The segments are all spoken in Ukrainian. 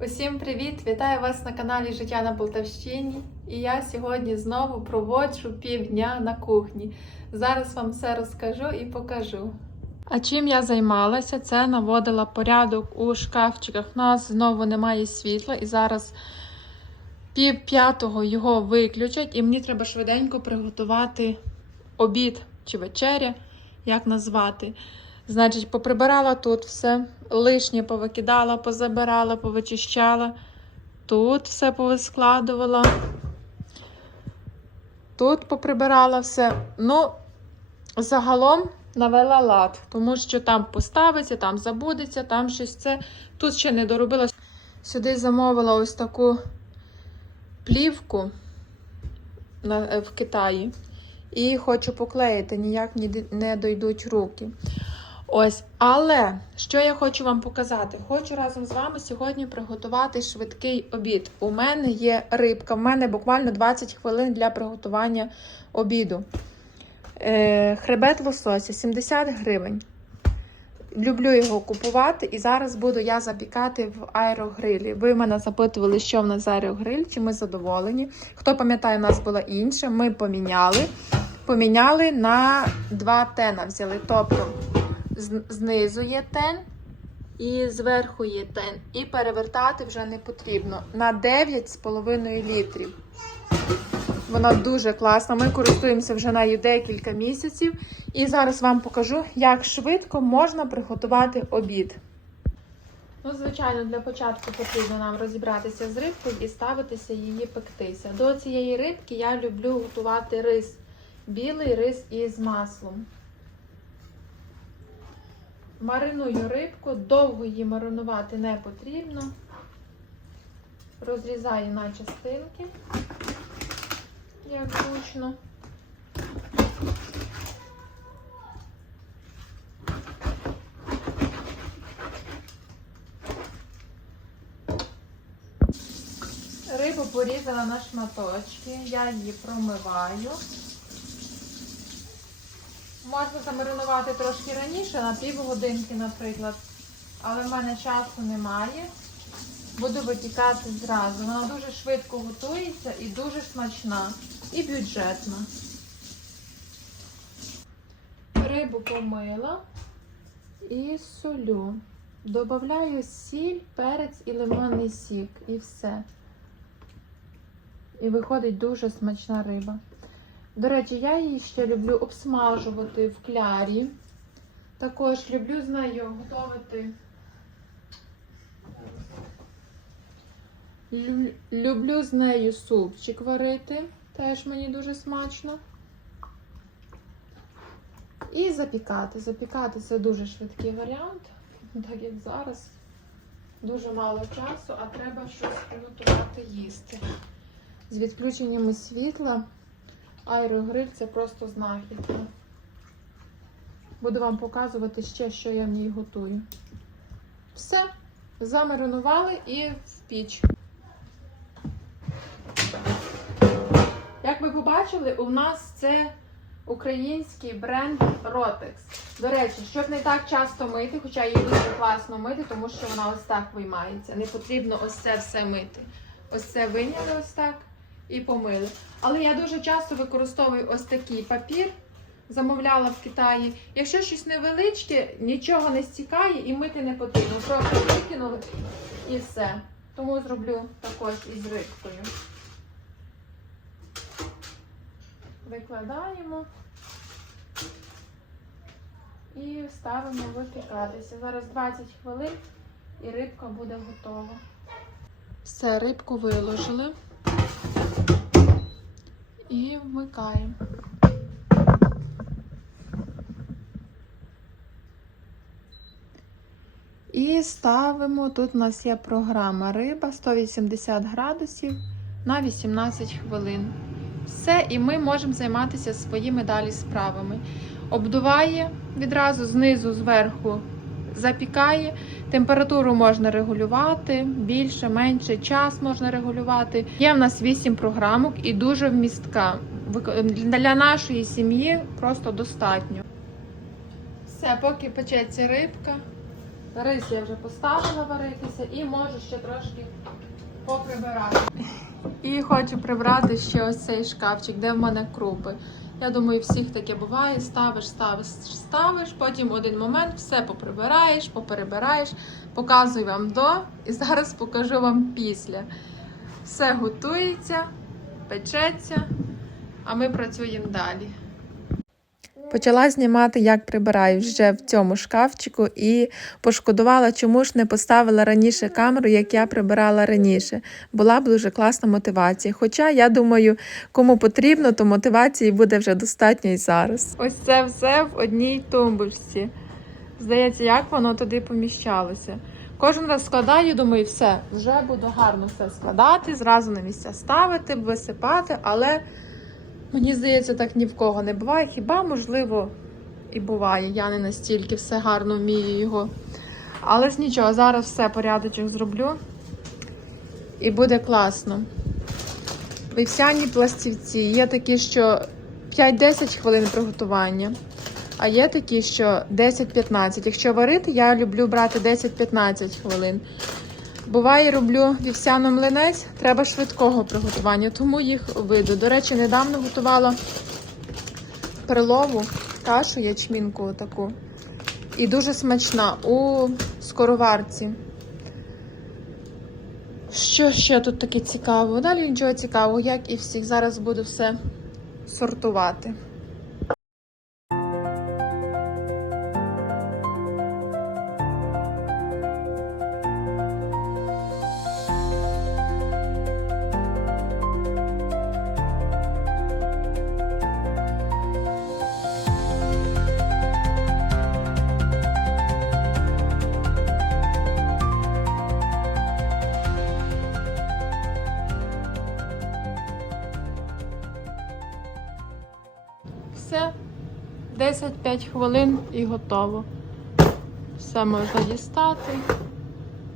Усім привіт! Вітаю вас на каналі Життя на Полтавщині. І я сьогодні знову проводжу півдня на кухні. Зараз вам все розкажу і покажу. А чим я займалася? Це наводила порядок у шкафчиках. У нас знову немає світла, і зараз пів п'ятого його виключать, і мені треба швиденько приготувати обід чи вечеря, як назвати. Значить, поприбирала тут все, лишнє повикидала, позабирала, повичищала. Тут все повискладувала. Тут поприбирала все. Ну, загалом навела лад, тому що там поставиться, там забудеться, там щось це. Тут ще не доробила. Сюди замовила ось таку плівку е, в Китаї. І хочу поклеїти, ніяк не дойдуть руки. Ось, але що я хочу вам показати? Хочу разом з вами сьогодні приготувати швидкий обід. У мене є рибка, в мене буквально 20 хвилин для приготування обіду. Е, хребет лосося 70 гривень. Люблю його купувати, і зараз буду я запікати в аерогрилі. Ви мене запитували, що в нас аерогриль, чи ми задоволені. Хто пам'ятає, у нас була інша, ми поміняли. Поміняли на 2 тена взяли. Тобто знизу є тен і зверху є тен. І перевертати вже не потрібно. На 9,5 літрів. Вона дуже класна. Ми користуємося вже нею декілька місяців. І зараз вам покажу, як швидко можна приготувати обід. Ну, звичайно, для початку потрібно нам розібратися з рибкою і ставитися її пектися. До цієї рибки я люблю готувати рис. Білий рис із маслом. Мариную рибку, довго її маринувати не потрібно. Розрізаю на частинки, як зручно. Рибу порізала на шматочки, я її промиваю. Можна замаринувати трошки раніше, на півгодинки, наприклад. Але в мене часу немає. Буду витікати зразу. Вона дуже швидко готується і дуже смачна і бюджетна. Рибу помила і солю. Добавляю сіль, перець і лимонний сік. І все. І виходить дуже смачна риба. До речі, я її ще люблю обсмажувати в клярі. Також люблю з нею готувати. Люблю з нею супчик варити. Теж мені дуже смачно. І запікати. Запікати це дуже швидкий варіант, так як зараз. Дуже мало часу, а треба щось приготувати їсти. З відключеннями світла аерогриль це просто знахідка. Буду вам показувати ще, що я в ній готую. Все, замаринували і в піч. Як ви побачили, у нас це український бренд Rotex. До речі, щоб не так часто мити, хоча її дуже класно мити, тому що вона ось так виймається. Не потрібно ось це все мити. Ось це виняли ось так і помили. Але я дуже часто використовую ось такий папір. Замовляла в Китаї. Якщо щось невеличке, нічого не стікає і мити не потрібно. Просто викинули і все. Тому зроблю також із рибкою. Викладаємо і ставимо випікатися. Зараз 20 хвилин і рибка буде готова. Все, рибку виложили і вмикаємо. І ставимо, тут у нас є програма риба 180 градусів на 18 хвилин. Все, і ми можемо займатися своїми далі справами. Обдуває відразу знизу, зверху запікає. Температуру можна регулювати, більше, менше, час можна регулювати. Є в нас 8 програмок і дуже вмістка. Для нашої сім'ї просто достатньо. Все, поки печеться рибка, Рис я вже поставила варитися і можу ще трошки поприбирати. І хочу прибрати ще ось цей шкафчик, де в мене крупи. Я думаю, всіх таке буває. Ставиш, ставиш, ставиш, потім один момент все поприбираєш, поперебираєш. Показую вам до і зараз покажу вам після. Все готується, печеться, а ми працюємо далі. Почала знімати, як прибираю вже в цьому шкафчику, і пошкодувала, чому ж не поставила раніше камеру, як я прибирала раніше. Була б дуже класна мотивація. Хоча я думаю, кому потрібно, то мотивації буде вже достатньо і зараз. Ось це все в одній тумбочці. Здається, як воно туди поміщалося. Кожен раз складаю, думаю, все, вже буду гарно все складати, зразу на місця ставити, висипати, але. Мені здається, так ні в кого не буває. Хіба, можливо, і буває. Я не настільки все гарно вмію його. Але ж нічого, зараз все порядочок зроблю. І буде класно. Вівсяні пластівці. Є такі, що 5-10 хвилин приготування. А є такі, що 10-15. Якщо варити, я люблю брати 10-15 хвилин. Буває, роблю вівсяну млинець, треба швидкого приготування, тому їх виду. До речі, недавно готувала перлову кашу ячмінку таку. І дуже смачна у скороварці. Що ще тут таке цікаво? Далі нічого цікавого, як і всіх. Зараз буду все сортувати. 10-5 хвилин і готово. Все можна дістати,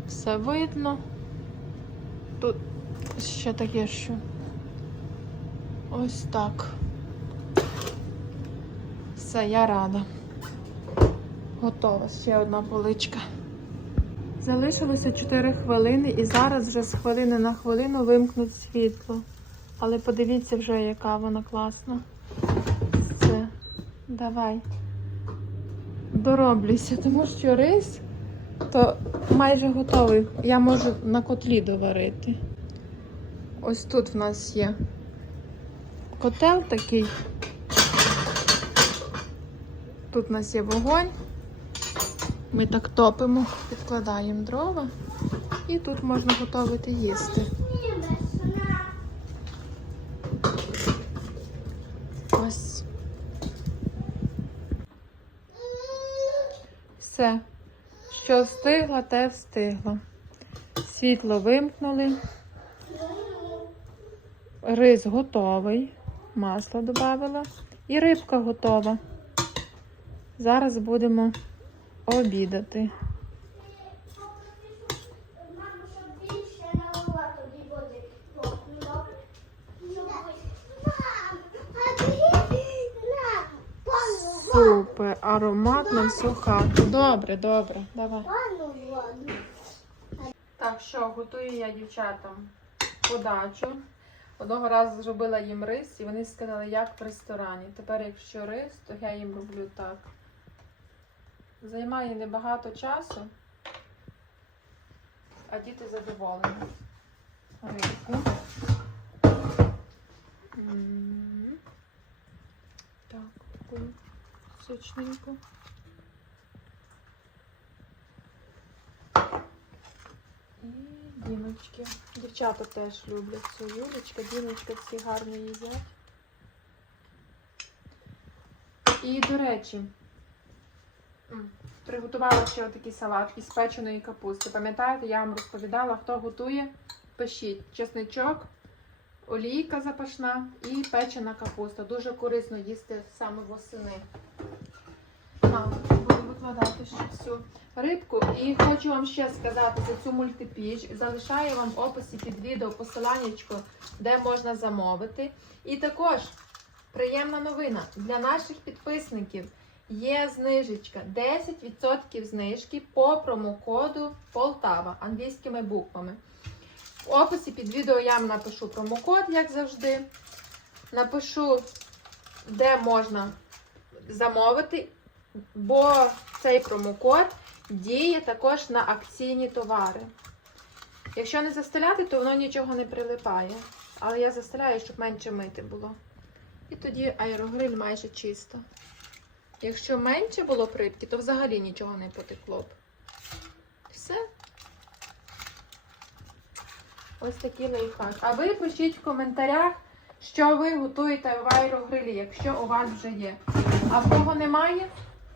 все видно. Тут ще таке, що ось так. Все, я рада. Готова ще одна поличка. Залишилося 4 хвилини і зараз вже з хвилини на хвилину вимкнуть світло. Але подивіться вже, яка вона класна. Давай. Дороблюся, тому що рис то майже готовий. Я можу на котлі доварити. Ось тут в нас є котел такий. Тут у нас є вогонь. Ми так топимо, підкладаємо дрова і тут можна готувати їсти. Ось. Все. Що встигла, те встигла. Світло вимкнули. Рис готовий. Масло додавила. І рибка готова. Зараз будемо обідати. Мамо, щоб більше налила тоді води. Ну, добре? Мам, а ти нам пану воду. Супер, аромат на всю хату. Добре, добре, давай. Так, що готую я дівчатам подачу. Одного разу зробила їм рис, і вони сказали, як в ресторані. Тепер, якщо рис, то я їм роблю так. Займає небагато часу, а діти задоволені. Рибку. М. Так, таку. І діночки. Дівчата теж люблять цю юлечка. Діночка всі гарно їдять. І, до речі, приготувала ще отакий салат із печеної капусти. Пам'ятаєте, я вам розповідала, хто готує, пишіть чесничок, олійка запашна і печена капуста. Дуже корисно їсти саме восени. А, буду викладати ще всю рибку. І хочу вам ще сказати за цю мультипіч. Залишаю вам в описі під відео посиланнячко, де можна замовити. І також приємна новина для наших підписників. є знижечка 10% знижки по промокоду Полтава англійськими буквами. В описі під відео я вам напишу промокод, як завжди. Напишу, де можна замовити, бо цей промокод діє також на акційні товари. Якщо не застеляти, то воно нічого не прилипає. Але я застеляю, щоб менше мити було. І тоді аерогриль майже чисто. Якщо менше було припки, то взагалі нічого не потекло б. Все. Ось такий лайфхак. А ви пишіть в коментарях, що ви готуєте в аерогрилі, якщо у вас вже є. А в кого немає,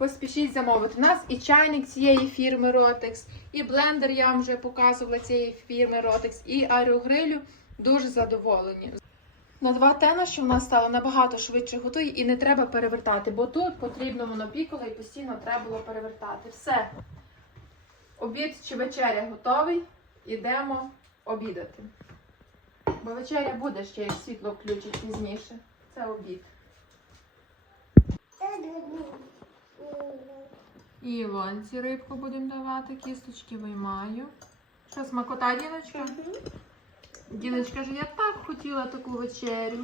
поспішіть замовити. У нас і чайник цієї фірми Rotex, і блендер я вам вже показувала цієї фірми Rotex, і аерогрилю дуже задоволені. На два тена, що в нас стало набагато швидше готує і не треба перевертати, бо тут потрібно монопіколо і постійно треба було перевертати. Все. Обід чи вечеря готовий. Ідемо обідати. Бо вечеря буде ще як світло включить пізніше. Це обід. І Іванці рибку будемо давати, кісточки виймаю. Що, смакота, Діночка? Діночка ж я так хотіла таку вечерю.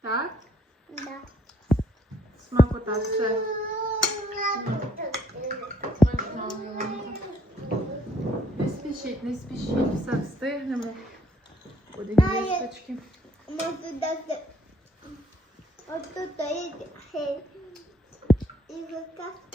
Так? Да. Смакота, все. Не спішіть, не спішіть, все встигнемо. Буде А я- гісточки. Можу дати. От тут є і така